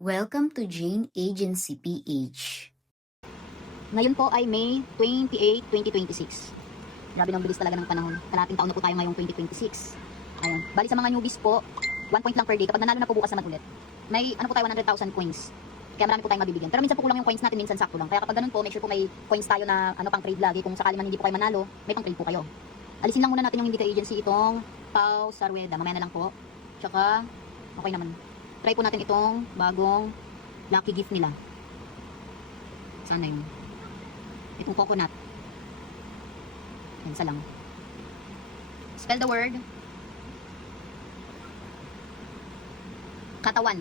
Welcome to Jane Agency PH. Ngayon po ay May 28, 2026. Grabe nang bilis talaga ng panahon. Kalating taon na po tayo ngayong 2026. Ayun. Bali sa mga newbies po, 1 point lang per day. Kapag nanalo na po bukas naman ulit, may ano po tayo 100,000 coins. Kaya marami po tayong mabibigyan. Pero minsan po kulang yung coins natin, minsan sakto lang. Kaya kapag ganun po, make sure po may coins tayo na pang trade lagi. Kung sakali man hindi po kayo manalo, may pang trade po kayo. Alisin lang muna natin yung hindi ka agency, itong Pau Sarweda. Mamaya na lang po. Tsaka, okay naman. Try po natin itong bagong lucky gift nila. Sana yun. Itong coconut. Yan, isa lang. Spell the word. Katawan.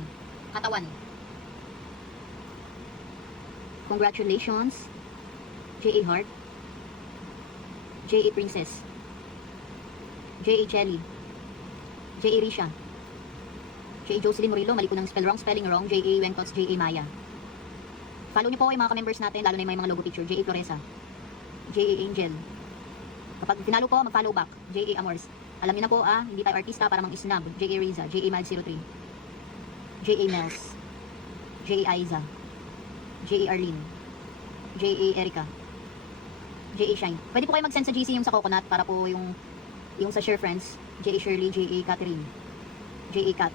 Katawan. Congratulations. J.A. Heart. J.A. Princess. J.A. Jelly. J.A. Risha. J.A. Jocelyn Murillo. Mali ko ng spelling wrong. J.A. Wentots. J.A. Maya. Follow niyo po yung mga ka-members natin, lalo na yung may mga logo picture. J.A. Floresa. J.A. Angel. Kapag pinalo po, mag-follow back. J.A. Amors. Alam niyo na po, hindi tayo artista para mang isnab. J.A. Riza. J.A. Mild03. J.A. Nels. J.A. Aiza. J.A. Arlene. J.A. Erica. J.A. Shine. Pwede po kayo mag-send sa GC yung sa coconut para po yung sa share friends. J.A. Shirley. J.A. Catherine. J.A. Kat.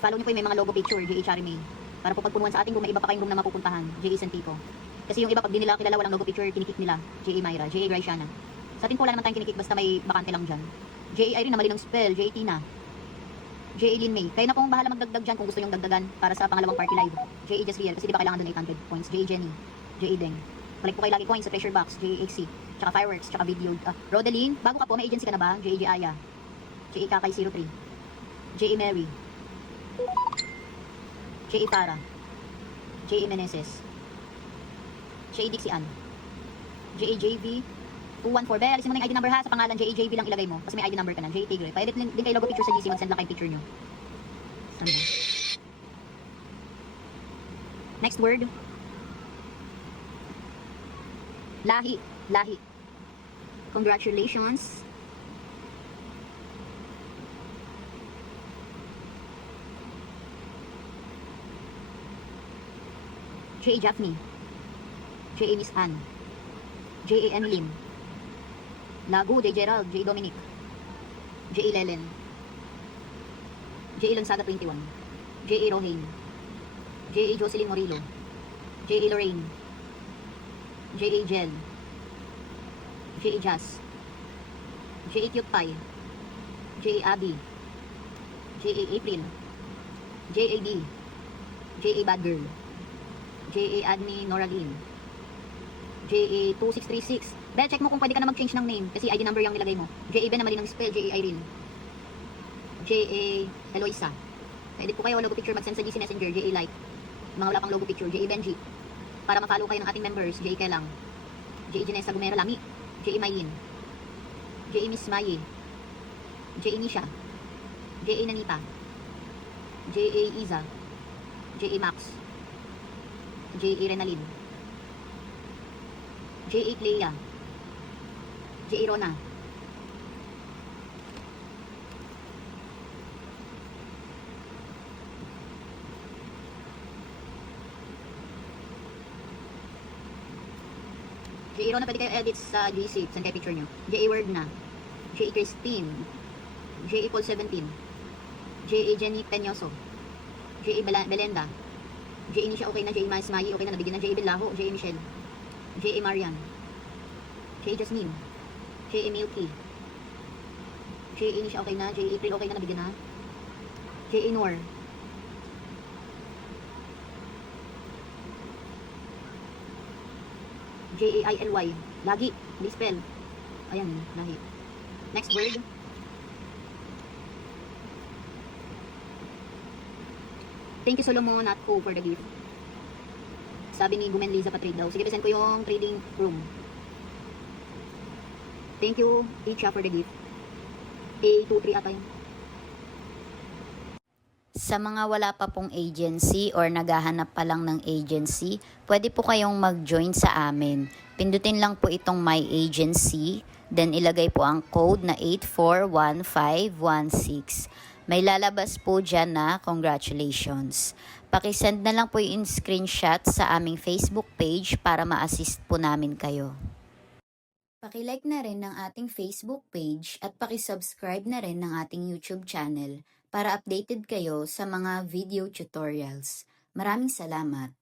I-follow niyo po yung may mga logo picture. J.A. Chari May. Para po pagpunuan sa ating kung may iba pa kayong room na mapupuntahan. J.A. Santico. Kasi yung iba pag di nila kilala walang logo picture, kinikik nila. J.A. Myra. J.A. Graciana. Sa atin po wala naman tayong kinikik basta may bakante lang dyan. J.A. Irene na mali ng spell. J.A. Tina. J.A. Lin May. Kayo na pong bahala magdagdag dyan kung gusto nyong dagdagan para sa pangalawang party live. J.A. Jasriel. Kasi di ba kailangan doon 800 points. J.A. Jenny. J.A. Deng. Balik po kayo lagi coins sa treasure box. J.A. XC. Tsaka fireworks. Tsaka video. Rodeline. Bago ka po, may agency ka na ba? J.A. Aya. J.A. Kakay 03. J.A. Mary. J.A. Tara. J.A. Meneses. J.A. Dixie Ann. J.A. JV 214. Be, alisin mo na yung ID number ha. Sa pangalan J.A. JV lang ilagay mo. Kasi may ID number ka na. J.A. Tigre. Pa-edit din kayo logo picture sa GC. Mag-send lang kayong picture nyo. Next word. Lahi. Lahi. Congratulations. J.A. Japhne. J.A. Miss Ann. J.A. Emilyn. Lagu. J. Gerald. J. Dominic. J.A. Lelen. J.A. Lansaga 21. J.A. Rohain. J.A. Jocelyn Morillo. J.A. Lorraine. J.A. Jel. J.A. Jazz. J.A. Cute Pie. J.A. Abby. J.A. April. J.A. D. J.A. Bad Girl. J.A. Adni Noraline. J.A. 2636. Be, check mo kung pwede ka na mag-change ng name kasi ID number yung nilagay mo. J.A. Ben na mali ng spell. J.A. Irene. J.A. Eloisa. Pwede po kayo logo picture mag-send sa GC Messenger. J.A. Like. Mga wala pang logo picture. J.A. Benji. Para ma-follow kayo ng ating members. J.A. Kelang. J.A. Janessa Gumera Lami. J.A. Mayin. J.A. Miss Maye. J.A. Nisha. J.A. Nanita. J.A. Iza. J.A. Max. J.A. Renalyn. J.A. Clea. J.A. Rona. J.A. Rona, pwede kayo edit sa GC. Saan kayo picture nyo? J.A. Word na. J.A. Christine. J.A. Paul 17. J.A. Jenny Peñoso. J.A. Belenda. J.A. Nisha okay na. J.A. Mais Mayi okay na. Nabigyan na. J.A. Belaho. J.A. Michelle. J.A. Marian. J.A. Jasmine. J.A. Milky. J.A. Nisha okay na. J.A. April okay na. Nabigyan na. J.A. Noor. J.A.I.L.Y. Lagi. Hindi spell. Ayan. Lahi. Next word. Thank you Solomon at Co for the gift. Sabi ni Gumen Liza pa-trade daw. Sige, present ko yung trading room. Thank you Icha for the gift. A23 ata yun. Sa mga wala pa pong agency or naghahanap pa lang ng agency, pwede po kayong mag-join sa amin. Pindutin lang po itong My Agency, then ilagay po ang code na 841516. May lalabas po dyan na congratulations. Pakisend na lang po yung screenshot sa aming Facebook page para ma-assist po namin kayo. Pakilike na rin ng ating Facebook page at pakisubscribe na rin ng ating YouTube channel para updated kayo sa mga video tutorials. Maraming salamat!